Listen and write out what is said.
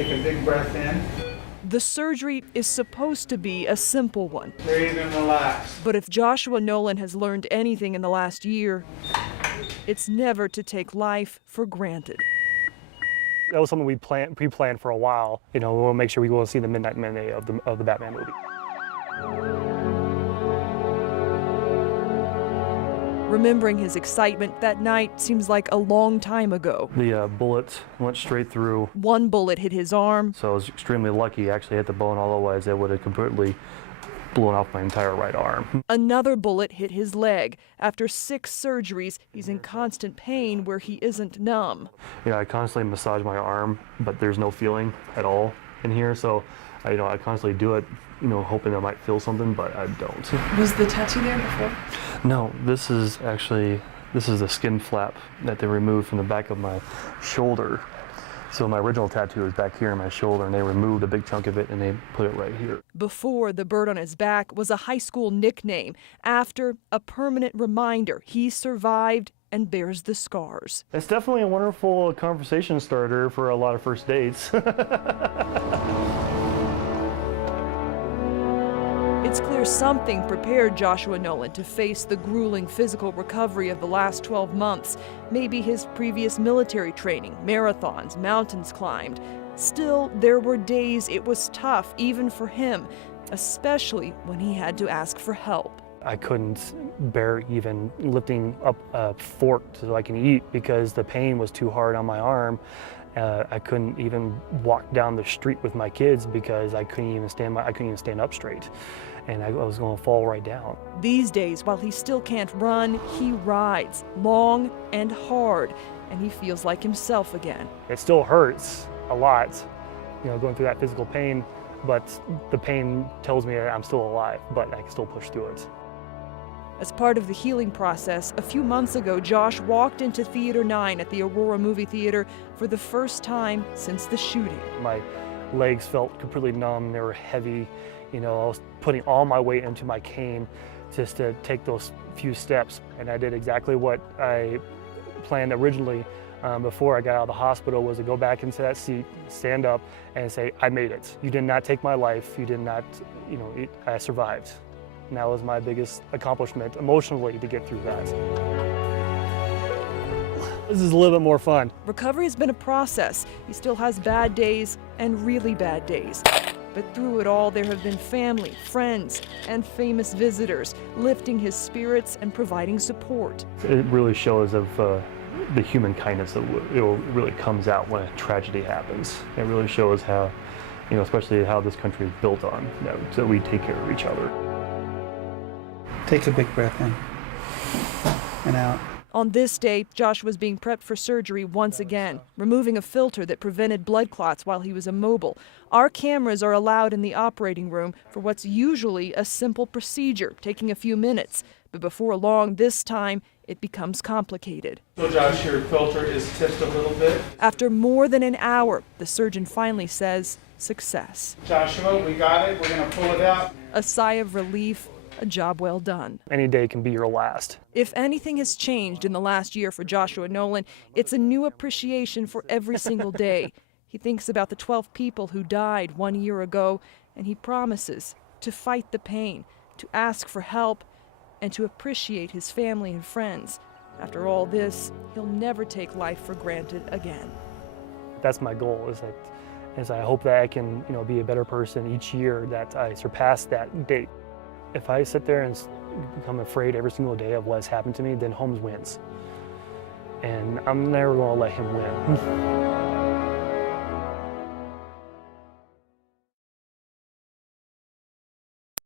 Take a big breath in. The surgery is supposed to be a simple one. Breathe and relax. But if Joshua Nowlan has learned anything in the last year, it's never to take life for granted. That was something we pre-planned for a while. You know, we'll make sure we go and see the Midnight Matinee of the Batman movie. Remembering his excitement that night seems like a long time ago. The bullet went straight through. One bullet hit his arm. So I was extremely lucky. Actually hit the bone, otherwise it would have completely blown off my entire right arm. Another bullet hit his leg. After 6 surgeries, he's in constant pain where he isn't numb. You know, I constantly massage my arm, but there's no feeling at all in here. So, I constantly do it, hoping I might feel something, but I don't. Was the tattoo there before? No, this is the skin flap that they removed from the back of my shoulder. So my original tattoo is back here in my shoulder, and they removed a big chunk of it and they put it right here. Before, the bird on his back was a high school nickname. After, a permanent reminder he survived and bears the scars. It's definitely a wonderful conversation starter for a lot of first dates. It's clear something prepared Joshua Nowlan to face the grueling physical recovery of the last 12 months. Maybe his previous military training, marathons, mountains climbed. Still, there were days it was tough, even for him, especially when he had to ask for help. I couldn't bear even lifting up a fork so I can eat because the pain was too hard on my arm. I couldn't even walk down the street with my kids because I couldn't even stand up straight, and I was going to fall right down. These days, while he still can't run, he rides long and hard, and he feels like himself again. It still hurts a lot, going through that physical pain, but the pain tells me that I'm still alive, but I can still push through it. As part of the healing process, a few months ago, Josh walked into Theater 9 at the Aurora movie theater for the first time since the shooting. My legs felt completely numb, they were heavy. I was putting all my weight into my cane just to take those few steps. And I did exactly what I planned originally before I got out of the hospital, was to go back into that seat, stand up and say, I made it. You did not take my life. You did not, I survived. And that was my biggest accomplishment emotionally, to get through that. This is a little bit more fun. Recovery has been a process. He still has bad days and really bad days. But through it all, there have been family, friends, and famous visitors lifting his spirits and providing support. It really shows of the human kindness that really comes out when a tragedy happens. It really shows how, especially how this country is built on, that we take care of each other. Take a big breath in and out. On this day, Josh was being prepped for surgery once again, removing a filter that prevented blood clots while he was immobile. Our cameras are allowed in the operating room for what's usually a simple procedure, taking a few minutes. But before long, this time, it becomes complicated. So Josh, your filter is tipped a little bit. After more than an hour, the surgeon finally says, success. Joshua, we got it. We're going to pull it out. A sigh of relief. A job well done. Any day can be your last. If anything has changed in the last year for Joshua Nowlan, it's a new appreciation for every single day. He thinks about the 12 people who died 1 year ago, and he promises to fight the pain, to ask for help, and to appreciate his family and friends. After all this, he'll never take life for granted again. That's my goal, is I hope that I can, be a better person each year, that I surpass that date. If I sit there and become afraid every single day of what has happened to me, then Holmes wins. And I'm never going to let him win.